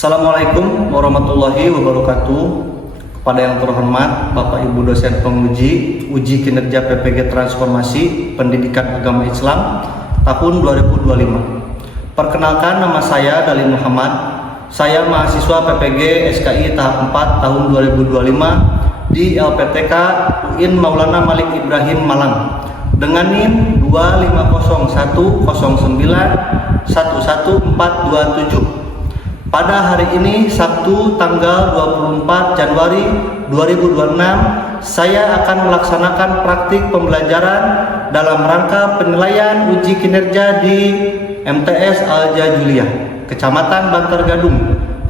Assalamualaikum warahmatullahi wabarakatuh. Kepada yang terhormat Bapak Ibu dosen penguji uji kinerja PPG Transformasi Pendidikan Agama Islam tahun 2025. Perkenalkan, nama saya Dalin Muhammad. Saya mahasiswa PPG SKI tahap 4 tahun 2025 di LPTK UIN Maulana Malik Ibrahim Malang dengan NIM 25009111427. Pada hari ini, Sabtu tanggal 24 Januari 2026, saya akan melaksanakan praktik pembelajaran dalam rangka penilaian uji kinerja di MTS Al-Jajuliyah, Kecamatan Bantar Gadung,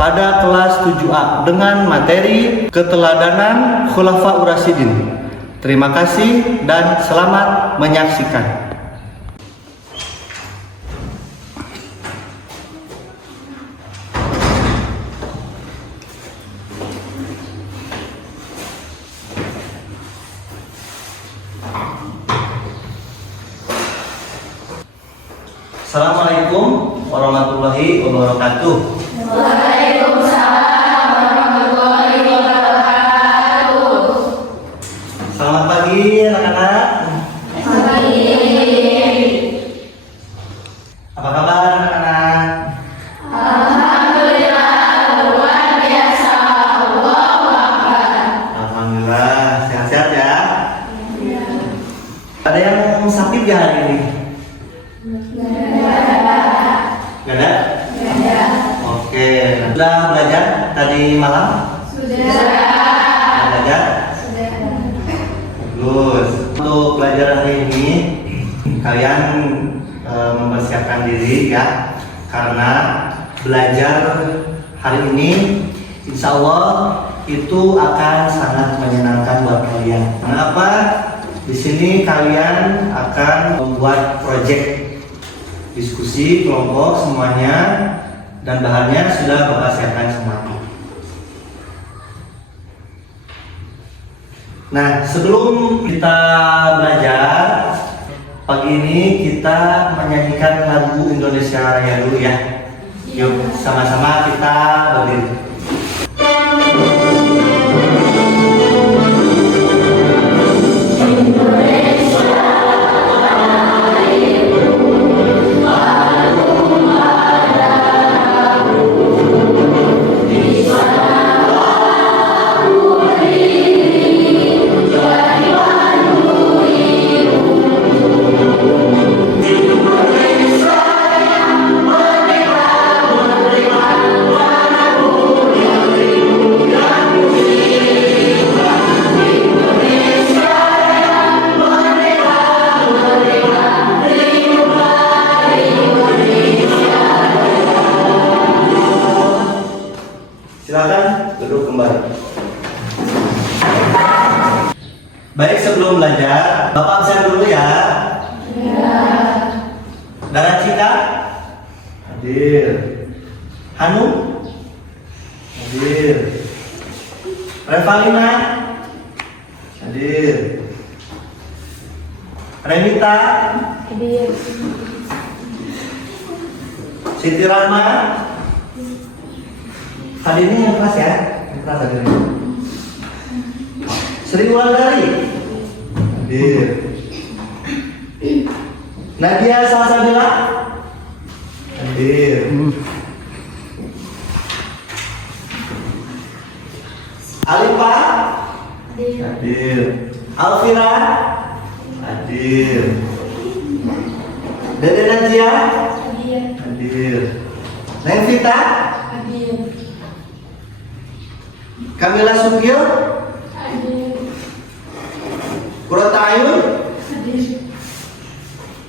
pada kelas 7A dengan materi keteladanan Khulafaur Rasyidin. Terima kasih dan selamat menyaksikan. Assalamualaikum warahmatullahi wabarakatuh. Waalaikumsalam warahmatullahi wabarakatuh. Selamat pagi anak-anak. Selamat pagi. Apa kabar anak-anak? Alhamdulillah luar biasa. Allahu Akbar. Alhamdulillah sehat-sehat ya. Ada yang sakit gak hari ini? Gak ada? Oke. Sudah belajar tadi malam? Sudah. Belajar? Bagus. Untuk pelajaran hari ini kalian mempersiapkan diri ya, karena belajar hari ini insya Allah itu akan sangat menyenangkan buat kalian. Kenapa? Di sini kalian akan membuat proyek diskusi kelompok semuanya, dan bahannya sudah Bapak siapkan semuanya. Nah, sebelum kita belajar pagi ini, kita menyanyikan lagu Indonesia Raya dulu ya. Yuk, sama-sama kita berdiri. Silakan duduk kembali. Baik, sebelum belajar, Bapak absen dulu ya. Dara Cika hadir. Hanum hadir. Revalina hadir. Renita Hadir. Siti Rahma hadirnya yang kelas ya, yang kelas hadirnya. Sri Wulandari hadir. Nadia Salsabila hadir. Alifa hadir. Alvira hadir. Dede Najia hadir. Neng Vita, Kamila Sugio, Kurota Ayun,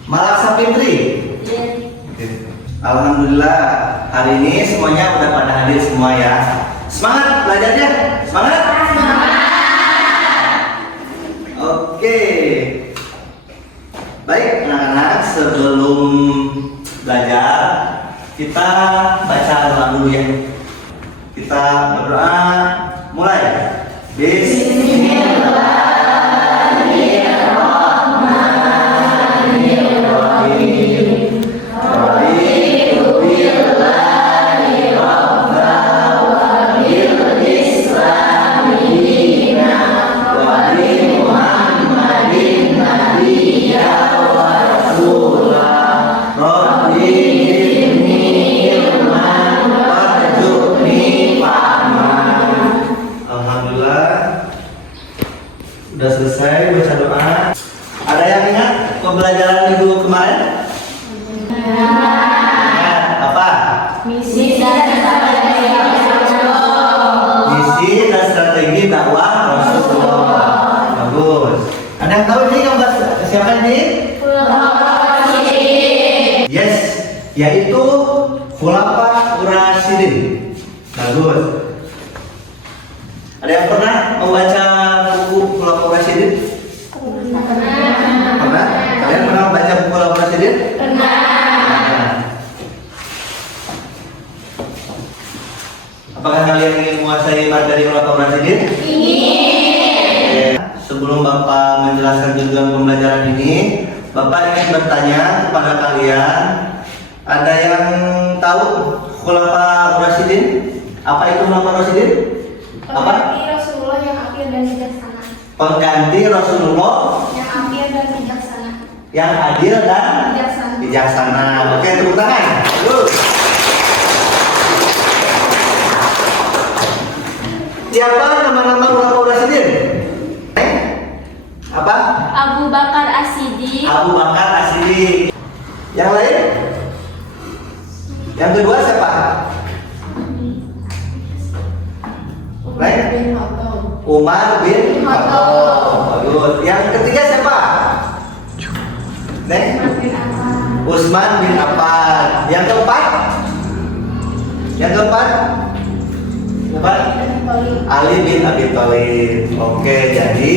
Malak Sapitri. Oke. Alhamdulillah hari ini semuanya udah pada hadir semua ya. Semangat belajarnya, semangat. Oke. Baik anak-anak, sebelum belajar kita baca doa dulu ya. Kita berdoa, mulai. Bismillahirrahmanirrahim. Raditu billahi rabban yaitu Khulafa Rasyidin. Bagus. Ada yang pernah membaca buku Khulafa Rasyidin? Pernah? Kalian pernah membaca buku Khulafa Rasyidin? Apakah kalian ingin menguasai materi Khulafa Rasyidin? Ingin. Sebelum Bapak menjelaskan tujuan pembelajaran ini, Bapak ingin bertanya kepada kalian, ada yang tahu Khulafa Rasyidin? Apa itu Khulafa Rasyidin? Apa? Pengganti Rasulullah yang adil dan bijaksana. Pengganti Rasulullah Yang adil dan bijaksana. yang adil dan Bijaksana. bijaksana. Oke, tepuk tangan. Bagus. Siapa nama-nama Khulafa Rasyidin? Apa? Abu Bakar As-Siddiq. Abu Bakar As-Siddiq. Yang lain? Yang kedua siapa? Lain? Umar bin Khattab. Bagus. Yang ketiga siapa? Next. Utsman bin Affan. Yang keempat? Yang keempat? Siapa? Ali bin Abi Thalib. Oke, jadi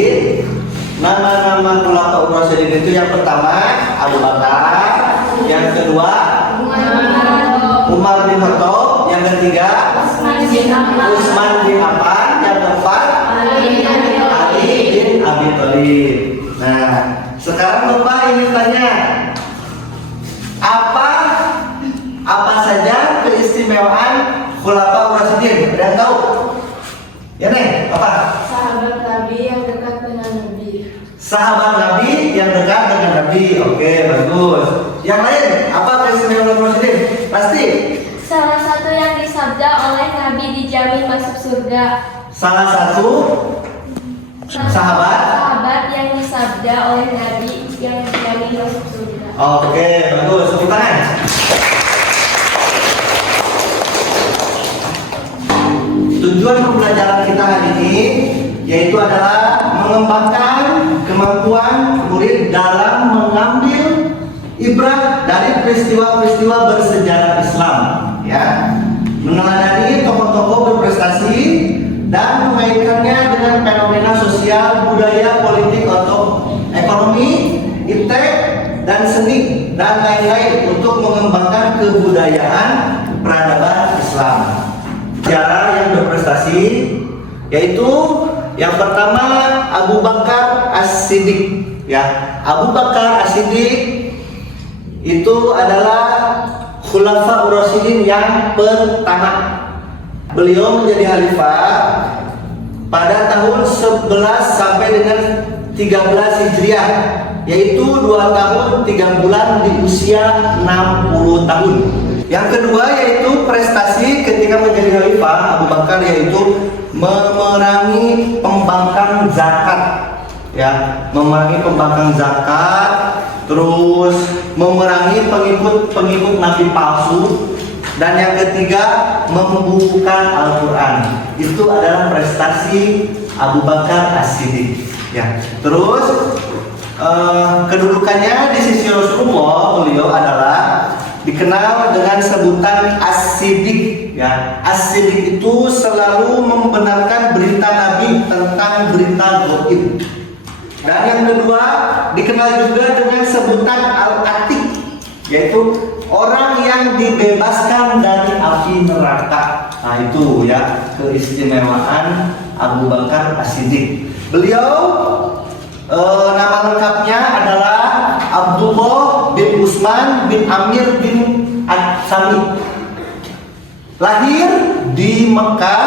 nama-nama Khulafa Rasyidin itu yang pertama Abu Bakar, yang kedua Umar bin Khattab, yang ketiga Utsman bin Affan, yang keempat Ali bin Abi Thalib. Nah, sekarang Bapak ingin tanya, apa saja keistimewaan Khulafa Rasyidin? Ada yang tahu? Ya nih, apa? Sahabat Nabi yang dekat dengan Nabi. Sahabat Nabi yang dekat dengan Nabi. Oke, bagus. Yang lain, apa keistimewaan Rasyidin? Pasti. Salah satu yang disabda oleh Nabi dijamin masuk surga. Salah satu sahabat yang disabda oleh Nabi yang dijamin masuk surga. Oke, bagus. Tepuk tangan. Tujuan pembelajaran kita hari ini yaitu adalah mengembangkan kemampuan murid dalam mengambil ibrah dari peristiwa-peristiwa bersejarah Islam, ya, meneladani tokoh-tokoh berprestasi dan mengaitkannya dengan fenomena sosial, budaya, politik atau ekonomi, iptek, dan seni dan lain-lain untuk mengembangkan kebudayaan peradaban Islam. Sejarah yang berprestasi yaitu yang pertama Abu Bakar As-Siddiq, ya. Abu Bakar As-Siddiq itu adalah Khulafa Rasyidin yang pertama. Beliau menjadi khalifah pada tahun 11 sampai dengan 13 Hijriah, yaitu 2 tahun 3 bulan di usia 60 tahun. Yang kedua yaitu prestasi ketika menjadi khalifah Abu Bakar, yaitu memerangi pembangkang zakat, ya, memerangi pembangkang zakat, terus memerangi pengikut Nabi palsu, dan yang ketiga membukukan Al-Quran. Itu adalah prestasi Abu Bakar As-Siddiq, ya. Terus kedudukannya di sisi Rasulullah, beliau adalah dikenal dengan sebutan As-Siddiq, ya. As-Siddiq itu selalu membenarkan berita Nabi tentang berita gaib. Dan yang kedua dikenal juga dengan sebutan Al-Atiq, yaitu orang yang dibebaskan dari api neraka. Nah, itu ya keistimewaan Abu Bakar As-Siddiq. Beliau nama lengkapnya adalah Abdullah bin Utsman bin Amir bin Ad-Sami. Lahir di Mekah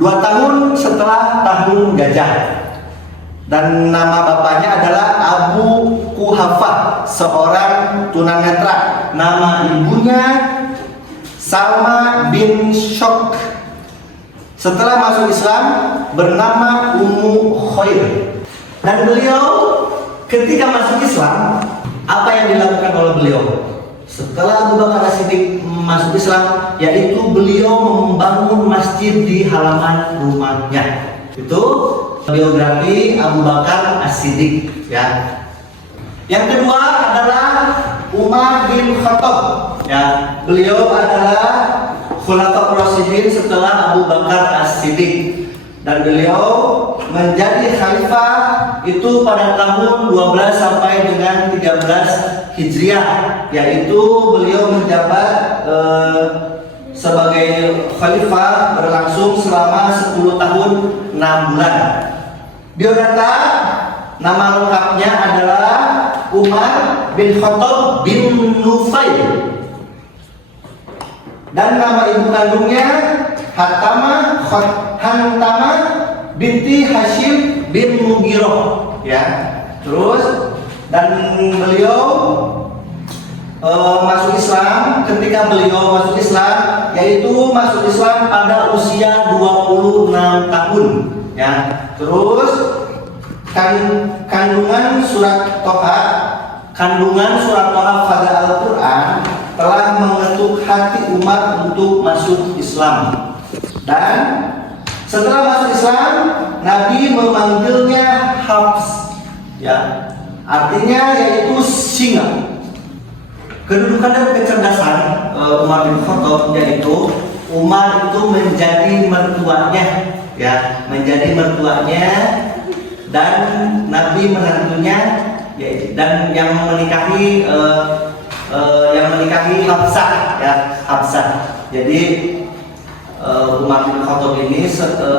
2 tahun setelah tahun gajah. Dan nama bapaknya adalah Abu Quhafah, seorang tunanetra. Nama ibunya Salma bin Syok. Setelah masuk Islam bernama Ummu Khair. Dan beliau ketika masuk Islam, apa yang dilakukan oleh beliau? Setelah Abu Bakar As-Siddiq masuk Islam, yaitu beliau membangun masjid di halaman rumahnya. Itu biografi Abu Bakar As-Siddiq, ya. Yang kedua adalah Umar bin Khattab. Ya, beliau adalah Khulafaur Rasyidin setelah Abu Bakar As-Siddiq. Dan beliau menjadi khalifah itu pada tahun 12 sampai dengan 13 Hijriah, yaitu beliau menjabat sebagai khalifah berlangsung selama 10 tahun 6 bulan. Biodata nama lengkapnya adalah Umar bin Khattab bin Nufail, dan nama ibu kandungnya Hantama binti Hashim bin Mughirah, ya. Terus dan beliau masuk Islam, ketika beliau masuk Islam yaitu masuk Islam pada usia 26 tahun, ya. Terus kandungan surat Toha pada Al-Quran telah mengetuk hati Umar untuk masuk Islam. Dan setelah masuk Islam, Nabi memanggilnya Habs, ya, artinya yaitu singa. Kedudukan dan kecerdasan Umar bin Khattab yaitu Umar itu menjadi mertuanya, ya, menjadi mertuanya, dan Nabi menantunya, ya, dan yang menikahi Hafsah, ya, Hafsah. Jadi Umar bin Khattab ini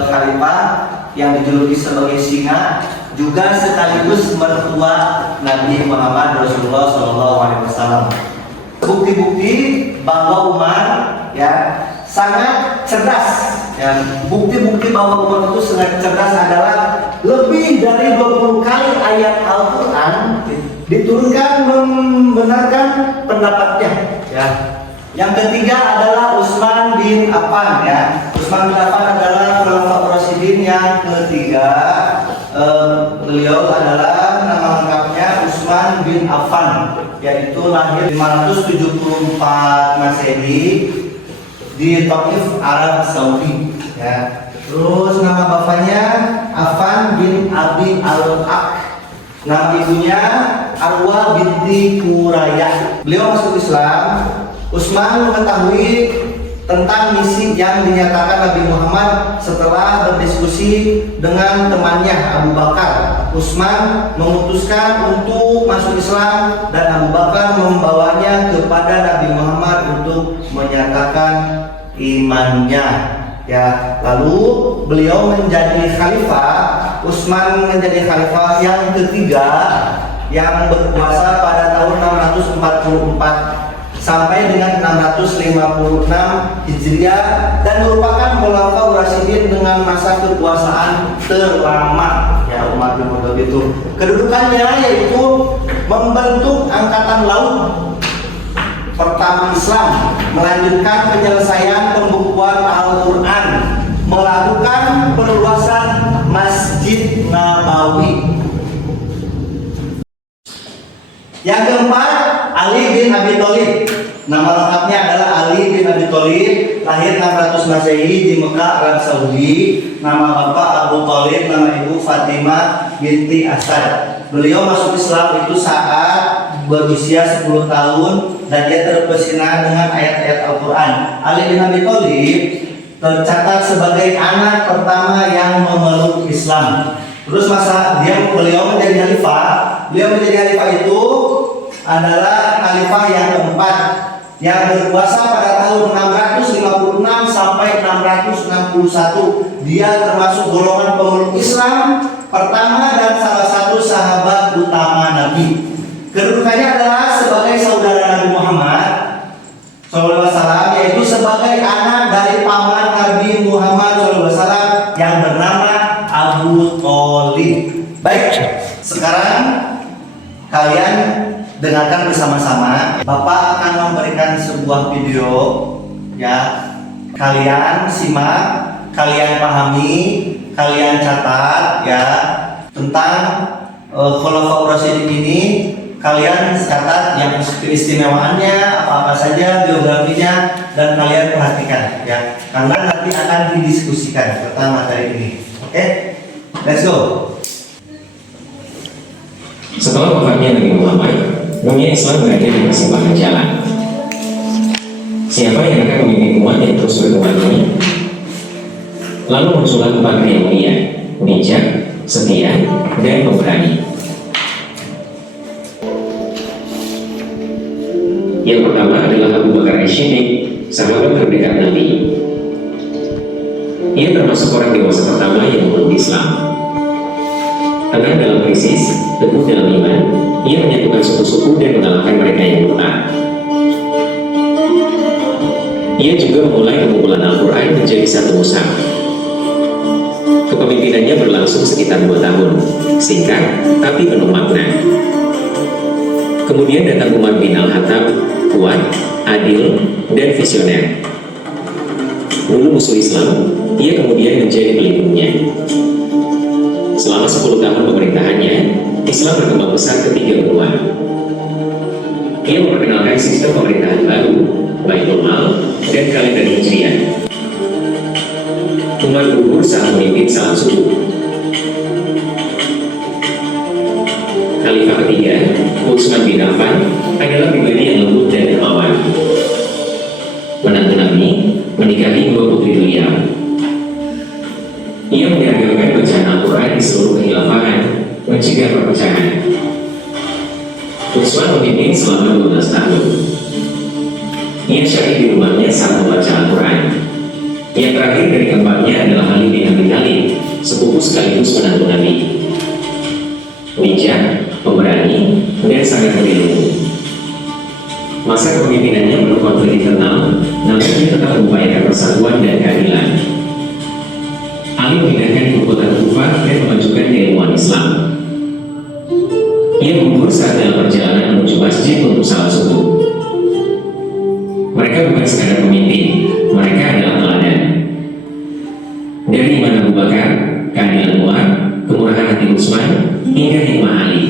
khalifah yang dijuluki sebagai singa, juga sekaligus mertua Nabi Muhammad Rasulullah SAW. Bukti-bukti bahwa Umar, ya, sangat cerdas, ya. Bukti-bukti bahwa Umar itu sangat cerdas adalah lebih dari 20 kali ayat Al-Quran diturunkan membenarkan pendapatnya, ya. Yang ketiga adalah Utsman bin Affan, ya. Utsman bin Affan adalah Khulafaur Rasyidin yang ketiga. Beliau adalah nama lengkapnya Utsman bin Affan, yaitu lahir 574 Masehi di Taif, Arab Saudi, ya. Terus nama bapaknya Affan bin Abi Al-Aq. Nama ibunya Arwa binti Qurayyah. Beliau masuk Islam. Utsman mengetahui tentang misi yang dinyatakan Nabi Muhammad setelah berdiskusi dengan temannya Abu Bakar. Utsman memutuskan untuk masuk Islam dan Abu Bakar membawanya kepada Nabi Muhammad untuk menyatakan imannya, ya. Lalu beliau menjadi khalifah. Utsman menjadi khalifah yang ketiga yang berkuasa pada tahun 644 sampai dengan 656 Hijriah, dan merupakan Khulafaur Rasyidin dengan masa kekuasaan terlama, ya, Umar bin Khattab itu. Kedudukannya yaitu membentuk angkatan laut pertama Islam, melanjutkan penyelesaian pembukuan Al-Quran, melakukan perluasan Masjid Nabawi. Yang keempat, Ali bin Abi Thalib. Nama lengkapnya adalah Ali bin Abi Thalib, lahir 600 Masehi di Mekah, Arab Saudi. Nama bapak Abu Thalib, nama ibu Fatimah binti Asad. Beliau masuk Islam itu saat berusia 10 tahun dan dia terpesona dengan ayat-ayat Al-Quran. Ali bin Abi Thalib tercatat sebagai anak pertama yang memeluk Islam. Terus beliau menjadi khalifah. Beliau menjadi khalifah itu adalah khalifah yang keempat yang berkuasa pada tahun 656 sampai 661. Dia termasuk golongan pemeluk Islam pertama dan salah satu sahabat utama Nabi. Kedudukannya adalah sebagai saudara Nabi Muhammad SAW, yaitu sebagai anak dari paman Nabi Muhammad SAW yang bernama Abu Thalib. Baik, sekarang kalian dengarkan bersama-sama. Bapak akan memberikan sebuah video, ya. Kalian simak, kalian pahami, kalian catat, ya, tentang Khulafaur Rasyidin ini. Kalian catat yang keistimewaannya, apa-apa saja biografinya, dan kalian perhatikan, ya, karena nanti akan didiskusikan tentang materi ini. Oke, let's go. Setelah wafatnya Nabi Muhammad, dunia Islam berada di persimpangan jalan. Siapa yang akan memimpin umat yang terus berkembang ini? Lalu muncullah 4 yang mulia, bijak, setia, dan pemberani. Yang pertama adalah Abu Bakar As-Siddiq, sahabat terdekat Nabi. Ia termasuk orang dewasa pertama yang memeluk Islam. Tenang dalam krisis, teguh dalam iman, ia menyatukan suku-suku dan mengalahkan mereka yang murtad. Ia juga memulai pengumpulan Al-Quran menjadi satu mushaf. Kepemimpinannya berlangsung sekitar 2 tahun, singkat tapi penuh makna. Kemudian datang Umar bin Al-Khattab, kuat, adil, dan visioner. Dulu musuh Islam, ia kemudian menjadi pelindungnya. Selama 10 tahun pemerintahannya, Islam berkembang besar ke 3 benua. Ia memperkenalkan sistem pemerintahan baru, Baitul Mal, dan kalender Hijriah. Umar gugur saat memimpin salat subuh. Khalifah ketiga, Utsman bin Affan, adalah pribadi yang lembut dan dermawan. Menantu Nabi menikahi 2 putri beliau. Ia menyeragakan bacaan Al-Quran di seluruh kehilafahan, mencegah perpecahan. Utsman memimpin selama 12 tahun. Ia syahid di rumahnya saat membaca Al-Quran. Yang terakhir dari keempatnya adalah Ali bin Abi Thalib, sepupu sekaligus menantu Nabi. Bijak, pemberani, dan sangat berilmu. Masa kepemimpinannya penuh konflik internal, namun ia tetap mengupayakan persatuan dan keadilan. Ali memindahkan ibu kota Kufah dan memajukan keilmuan Islam. Ia gugur saat dalam perjalanan menuju masjid untuk salat subuh. Mereka bukan sekadar pemimpin, mereka adalah teladan. Dari iman Abu Bakar, keadilan Umar, kemurahan hati Utsman, hingga hikmah Ali.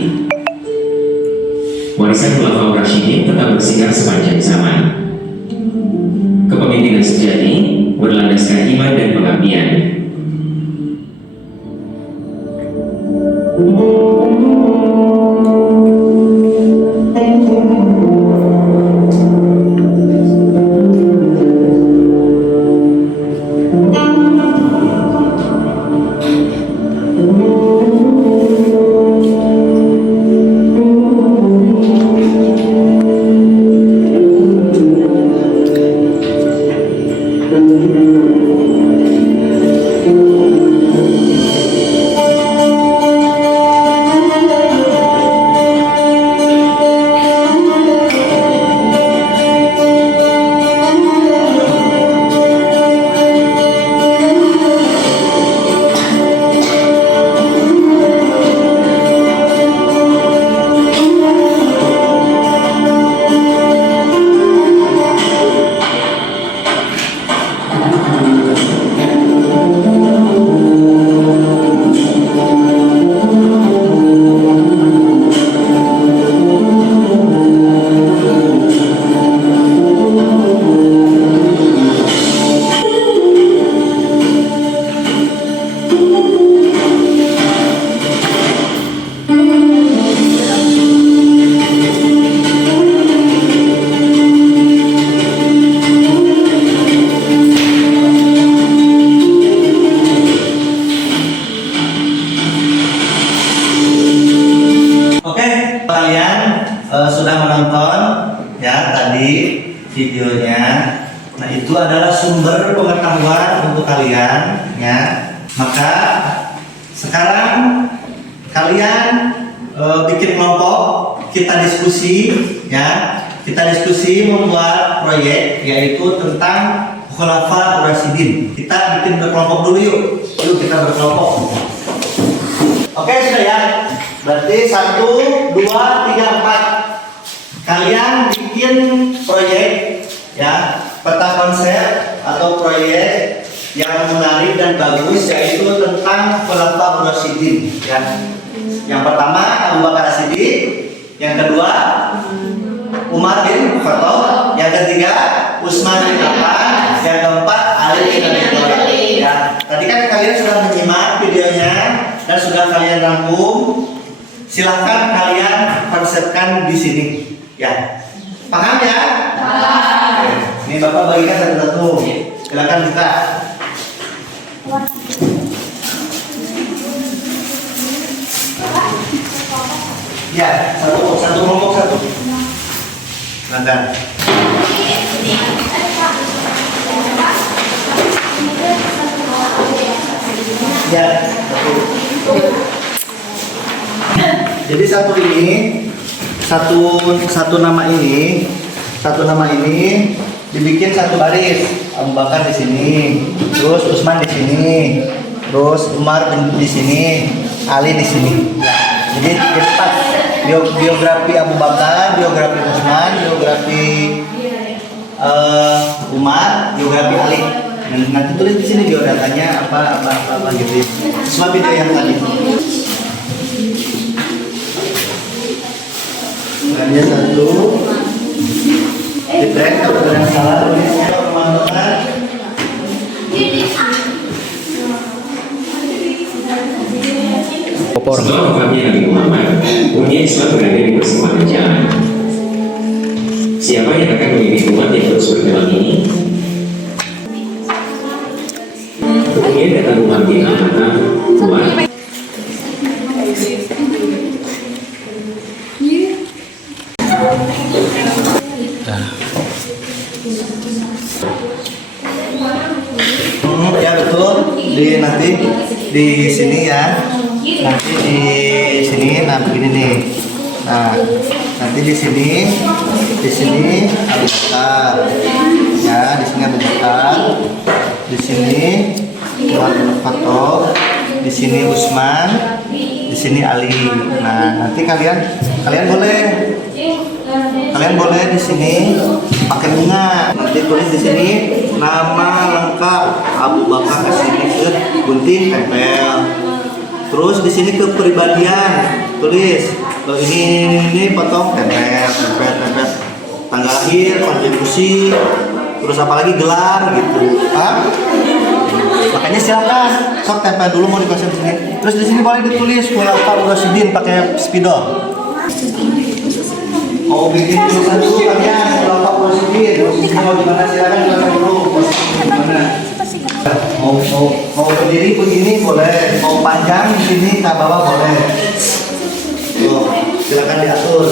Warisan Khulafaur Rasyidin tetap bersinar sepanjang zaman. Kepemimpinan sejati berlandaskan iman dan pengabdian. Sudah menonton ya tadi videonya. Nah, itu adalah sumber pengetahuan untuk kalian ya. Maka sekarang kalian bikin kelompok, kita diskusi ya. Kita diskusi membuat proyek yaitu tentang Khulafaur Rasyidin. Kita bikin berkelompok dulu yuk. Yuk kita berkelompok. Oke, sudah ya. Berarti 1, 2, 3, 4. Kalian bikin proyek ya, peta konsep atau proyek yang menarik dan bagus yaitu tentang Khulafaur Rasyidin ya. Yang pertama Abu Bakar As-Siddiq, yang kedua Umar bin Khattab, yang ketiga Utsman bin Affan, yang keempat Ali bin Abi Thalib ya. Tadi kan kalian sudah menyimak videonya dan sudah kalian rangkum. Silahkan kalian konsepkan di sini ya. Paham ya? Paham. Ini Nih Bapak bagikan satu-satu. Silakan buka. Ya, satu kelompok satu. Silakan. Ya, jadi satu nama ini dibikin satu baris. Abu Bakar di sini, terus Utsman di sini, terus Umar di sini, Ali di sini. Jadi cepat biografi Abu Bakar, biografi Utsman, biografi Umar, biografi Ali. Nanti tulis di sini biodatanya apa gitu. Semua video yang tadi. Hanya satu. Dibreak kalau ada yang salah tulisnya teman-teman. Setelah wafatnya Nabi Muhammad, umat Islam berada di persimpangan jalan. Siapa yang akan memimpin umat yang terus berkembang ini? Kemudian datang Umar bin Khattab, Tuhan. Ya betul. Nanti di sini ya. Nanti di sini, nah begini nih. Nah, nanti di sini Abu Bakar. Ya, di sini Abu Bakar. Di sini Umar bin Khattab. Di sini Utsman. Di sini Ali. Nah, nanti kalian boleh di sini pakai bunga. Nanti tulis di sini nama lengkap Abu Bakar, di sini ke gunting tempel. Terus di sini kepribadian tulis ini potong tempel. Tanggal lahir, kontribusi, terus apalagi gelar gitu. Makanya silakan sok tempel dulu mau dikasih di sini. Terus di sini boleh ditulis Khulafaur Rasyidin pakai spidol. Mau bikin tulisan dulu kalian Khulafaur Rasyidin. Mau gimana silakan dulu. Gimana? Mau berdiri begini boleh, mau panjang di sini ke bawah boleh. Tuh, silakan diatur.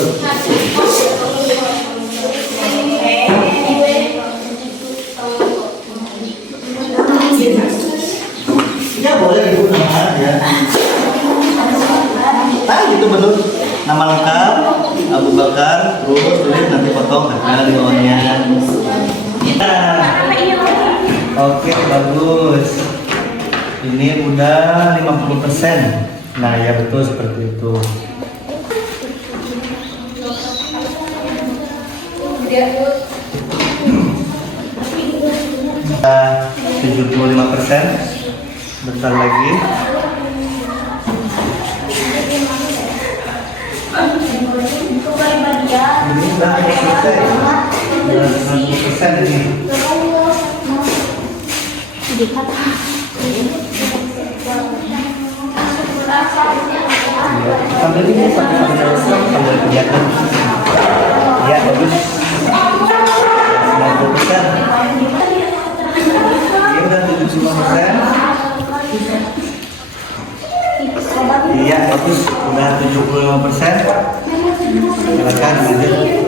Ya boleh ibu nama ya. Gitu betul. Nama lengkap Abu Bakar, terus tulis nanti potong tempel di bawahnya. Oke, bagus. Ini udah 50%. Nah, ya betul seperti itu. Udah 75%. Bentar lagi. Ini udah selesai. Udah 90% ini. Sambil ini sambil kelihatan. Ya bagus. 90%. Ini udah 75%. Iya bagus. Udah 75%. Silakan lanjut.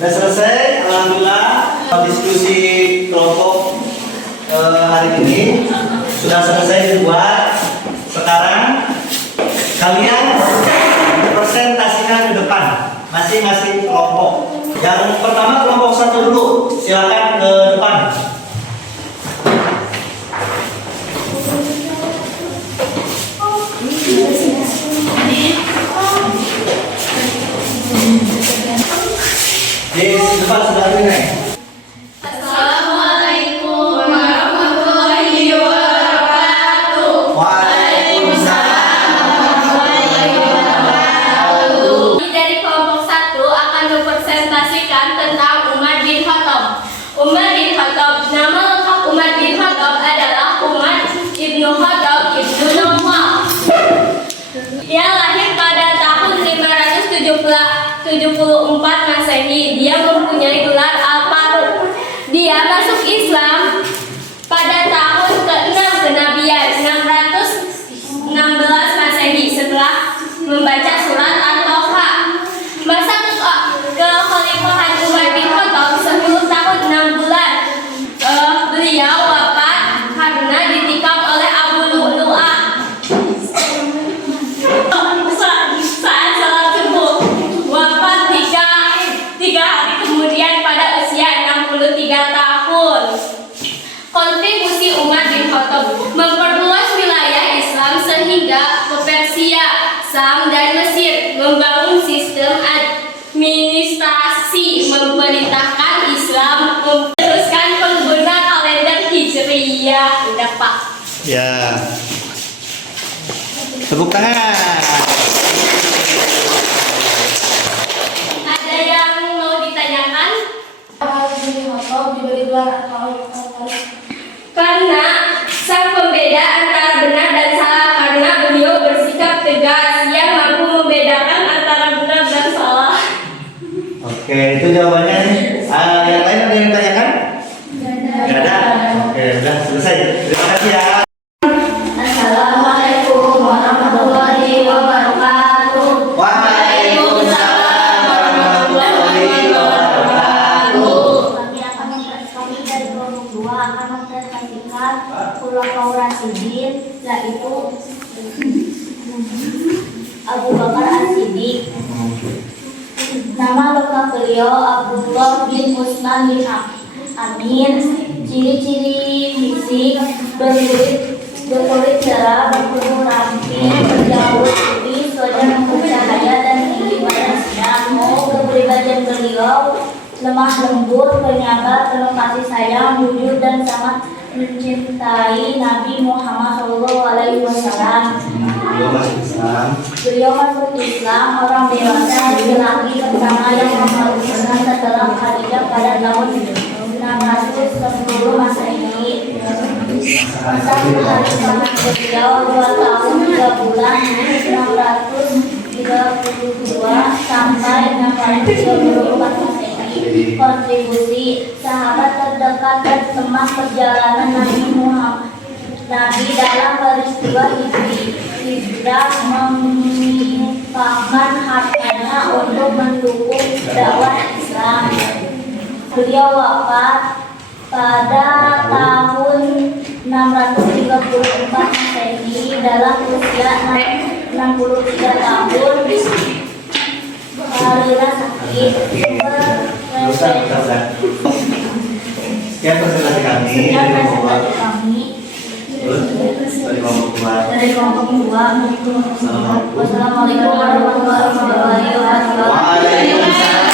Sudah selesai, alhamdulillah diskusi kelompok hari ini sudah selesai dibuat. Sekarang kalian presentasikan ke depan masing-masing kelompok. Yang pertama kelompok 1 dulu, silakan ke depan. Di depan sebelah ini. Assalamualaikum warahmatullahi wabarakatuh. Waalaikumsalam warahmatullahi wabarakatuh. Dari kelompok 1 akan mempresentasikan tentang Umar bin Khattab. Umar bin Khattab, nama lengkap Umar bin Khattab adalah Umar ibnu Khattab ibnu Nawfal. Ia lahir pada tahun 574 Masehi. Dia mempunyai gelar Al-Faruq. Dia masuk Islam pada tahun ke-6 kenabian 616 Masehi setelah membaca surat At-Toha. Masa kekhalifahan Umar bin Khattab 10 tahun 6 bulan. Beliau wafat karena ditikam oleh Abu Lu'lu'ah saat salat subuh. Wafat tiga hari kemudian pada usia 63 tahun. Kontribusi Umar bin Khattab memperluas wilayah Islam sehingga ke Persia, Sam, dan Mesir, membangun sistem administrasi, memerintahkan Islam, meneruskan penggunaan kalender Hijriyah. Udah, Pak. Ya. Tepuk tangan. Ada yang mau ditanyakan? Karena sang pembeda antara benar dan salah, karena beliau bersikap tegas yang mampu membedakan antara benar dan salah. Oke, itu jawabannya nih. Yang lain ada yang ditanyakan? Tidak ada. Oke, sudah selesai. Terima kasih ya. Assalamualaikum warahmatullahi wabarakatuh. Waalaikumsalam warahmatullahi wabarakatuh. Kami dari kelompok 2 akan mempresentasikan Khulafaur Rasyidin, yaitu Abu Bakar As-Siddiq. Nama lengkap beliau Abdullah bin Utsman bin Amin. Ciri-ciri fisik: berkulit cerah, berkulit ramping, berjanggut putih, wajah bercahaya dan tinggi badan sedang. Kepribadian beliau lemah lembut, penyabar, penuh kasih sayang, jujur dan sangat mencintai Nabi Muhammad SAW. Beliau masuk Islam. Beliau masuk Islam orang dewasa laki-laki pertama yang menghaluskan setelah Khadijah pada tahun 610 Masehi. Masa kekhalifahan beliau 2 tahun 3 bulan 632 sampai 634 Masehi. Kontribusi sahabat terdekat dan teman perjalanan Nabi Muhammad dalam peristiwa hijrah menginfakkan hartanya untuk mendukung dakwah Islam. Beliau wafat pada tahun 634 Masehi dalam usia 63 tahun karena sakit. Sekian presentasi kami Sekian dari presentasi kami dari kelompok 2. Wassalamualaikum warahmatullahi wabarakatuh. Waalaikumsalam.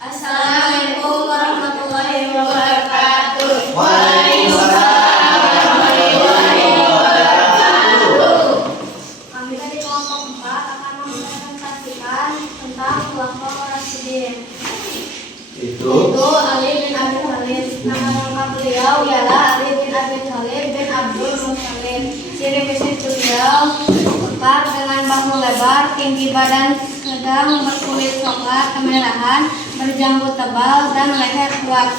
Assalamualaikum warahmatullahi wabarakatuh. Waalaikumsalam warahmatullahi wabarakatuh. beliau kekar dengan bahu lebar, tinggi badan sedang, berkulit coklat kemerahan, berjanggut tebal dan leher kuat.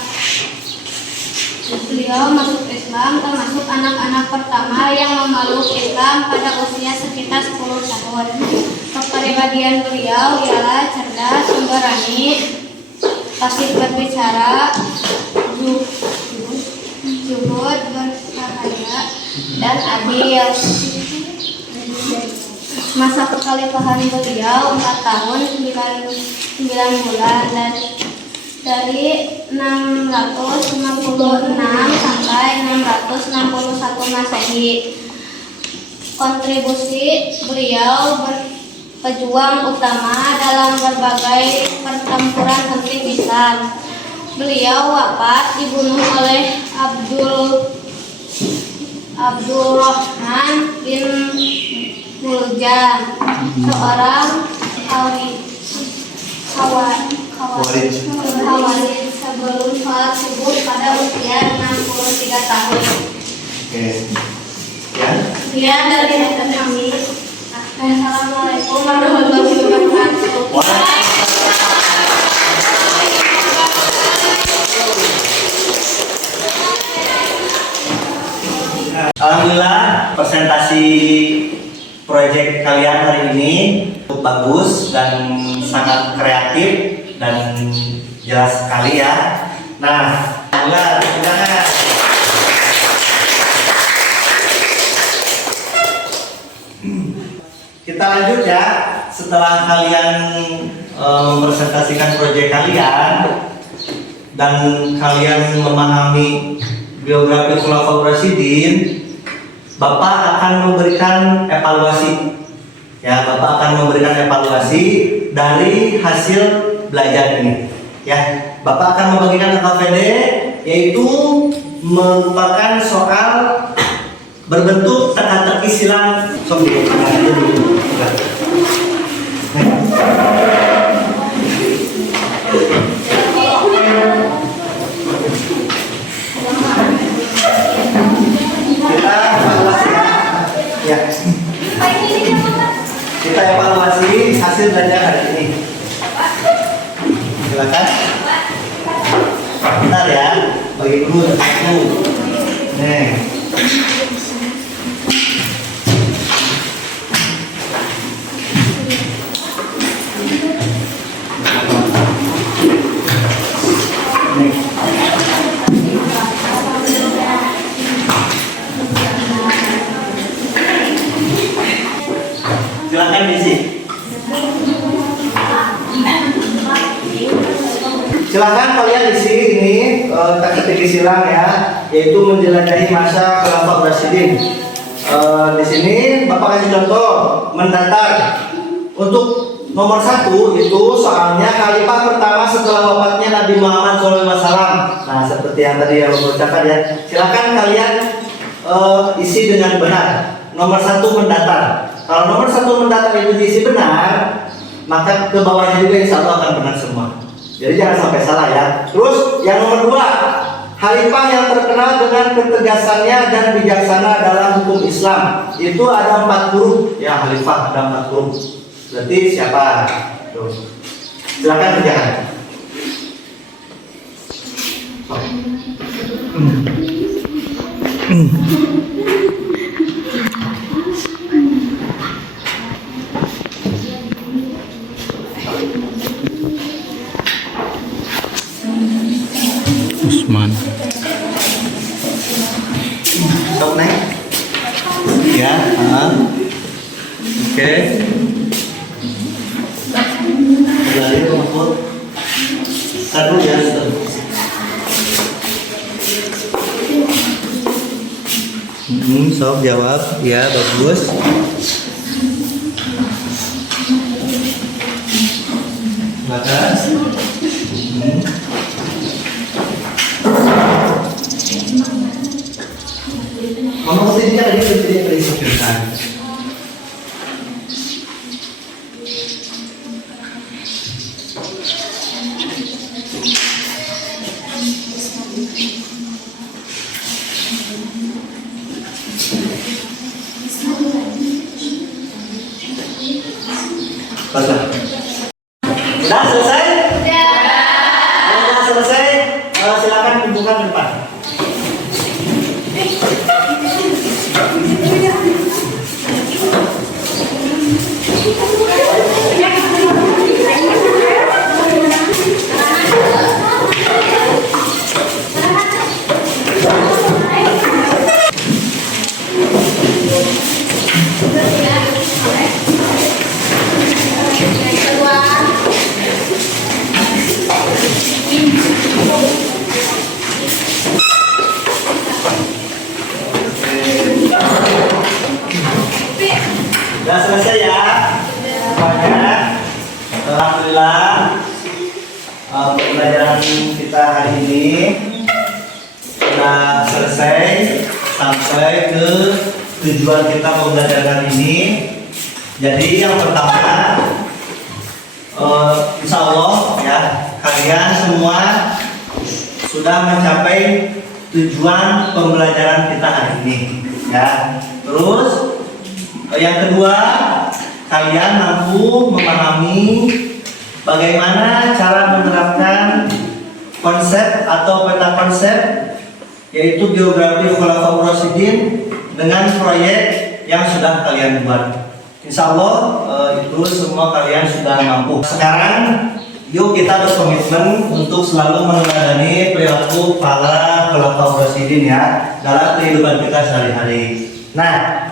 Beliau masuk Islam termasuk anak-anak pertama yang memeluk Islam pada usia sekitar 10 tahun. Kepribadian beliau ialah cerdas, pemberani, fasih berbicara, zuhud, bercahaya, dan adil. Masa kekhalifahan beliau 4 tahun 9 bulan dan dari 666 sampai 661 Masehi. Kontribusi beliau berpejuang utama dalam berbagai pertempuran penting Islam. Beliau wafat dibunuh oleh Abdurrahman bin Muljam, seorang Khawarij sebelum sholat subuh pada usia 63 tahun. Oke. Ya. Sekian dari kami. Assalamualaikum warahmatullahi wabarakatuh. Alhamdulillah presentasi proyek kalian hari ini cukup bagus dan sangat kreatif dan jelas sekali ya. Nah, alhamdulillah, silakan. Kita lanjut ya. Setelah kalian mempresentasikan proyek kalian dan kalian memahami biografi Khulafaur Rasyidin, Bapak akan memberikan evaluasi. Ya, Bapak akan memberikan evaluasi dari hasil belajar ini. Ya, Bapak akan membagikan KPD, yaitu merupakan soal berbentuk teka-teki silang. Kita evaluasi hasil belajar hari ini. Silakan. Bentar ya, bagi dulu satu. Nih. Silakan diisi. Silakan kalian isi ini teka-teki silang ya, yaitu menjelajahi masa Khulafaur Rasyidin. Di sini Bapak kasih contoh mendatar. Untuk nomor 1 itu soalnya khalifah pertama setelah wafatnya Nabi Muhammad SAW. Nah, seperti yang tadi yang mengucapkan ya. Silakan kalian isi dengan benar. Nomor 1 mendatar. Kalau nomor 1 mendatar itu diisi benar, maka ke bawahnya juga insya Allah akan benar semua. Jadi jangan sampai salah ya. Terus yang nomor 2, khalifah yang terkenal dengan ketegasannya dan bijaksana dalam hukum Islam. Itu ada 4 huruf ya, khalifah ada 4 huruf. Berarti siapa? Tuh. Silakan kerjakan. Usman. Stop naik. Ya, oke. Kembali rumput. Satu ya, satu. Sob jawab, ya bagus. Batas. Ngomong sini kan dia tidak berdiskusikan. Baiklah. Sudah selesai? Kalau sudah selesai, silakan kumpulkan ke depan. Sudah selesai ya semuanya. Alhamdulillah pembelajaran kita hari ini sudah selesai sampai ke tujuan kita pembelajaran ini. Jadi yang pertama, insya Allah ya kalian semua sudah mencapai tujuan pembelajaran kita hari ini ya. Terus yang kedua, kalian mampu memahami bagaimana cara menerapkan konsep atau peta konsep yaitu geografi Khulafaur Rasyidin dengan proyek yang sudah kalian buat. Insya Allah itu semua kalian sudah mampu. Sekarang yuk kita berkomitmen untuk selalu meneladani perilaku para Khulafaur Rasyidin ya dalam kehidupan kita sehari-hari. Nah,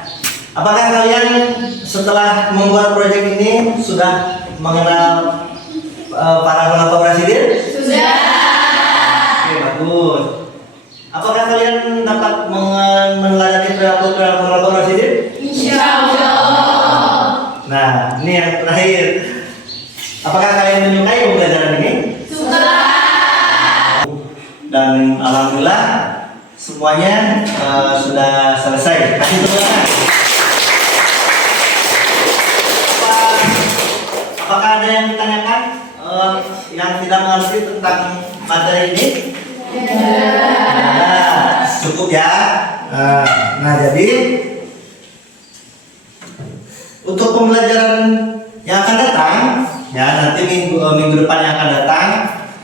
apakah kalian setelah membuat proyek ini sudah mengenal para Khulafaur Rasyidin? Sudah. Oke, bagus. Apakah kalian dapat meneladani perilaku Khulafaur Rasyidin? Insya Allah. Nah, ini yang terakhir. Apakah kalian menyukai pembelajaran ini? Suka. Dan alhamdulillah semuanya sudah selesai. Kasih tepuk tangan. Apakah ada yang ditanyakan yang tidak mengerti tentang materi ini? Nah, cukup ya. Nah, jadi untuk pembelajaran yang akan datang, ya nanti minggu depan yang akan datang,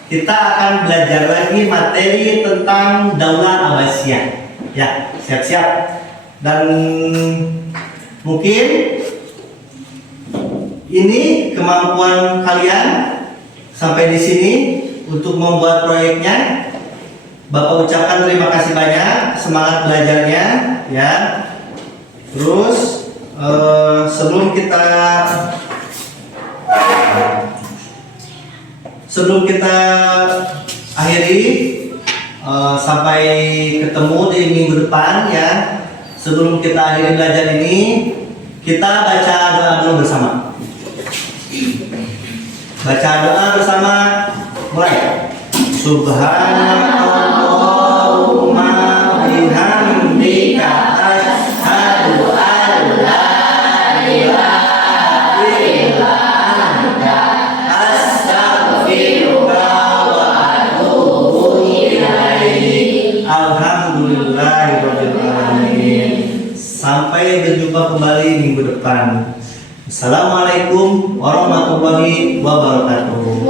kita akan belajar lagi materi tentang Daulah Abbasiyah. Ya, siap-siap. Dan mungkin ini kemampuan kalian sampai di sini untuk membuat proyeknya. Bapak ucapkan terima kasih banyak, semangat belajarnya ya. Terus sebelum kita akhiri sampai ketemu di minggu depan ya. Sebelum kita akhiri belajar ini, kita baca doa dulu bersama. Baca doa bersama, mulai. Subhanallahumma bihamdika asyhadu an la ilaha illa anta astaghfiruka wa atubu ilaik. Alhamdulillahirabbil alamin. Sampai berjumpa kembali minggu depan. Assalamualaikum warahmatullahi wabarakatuh.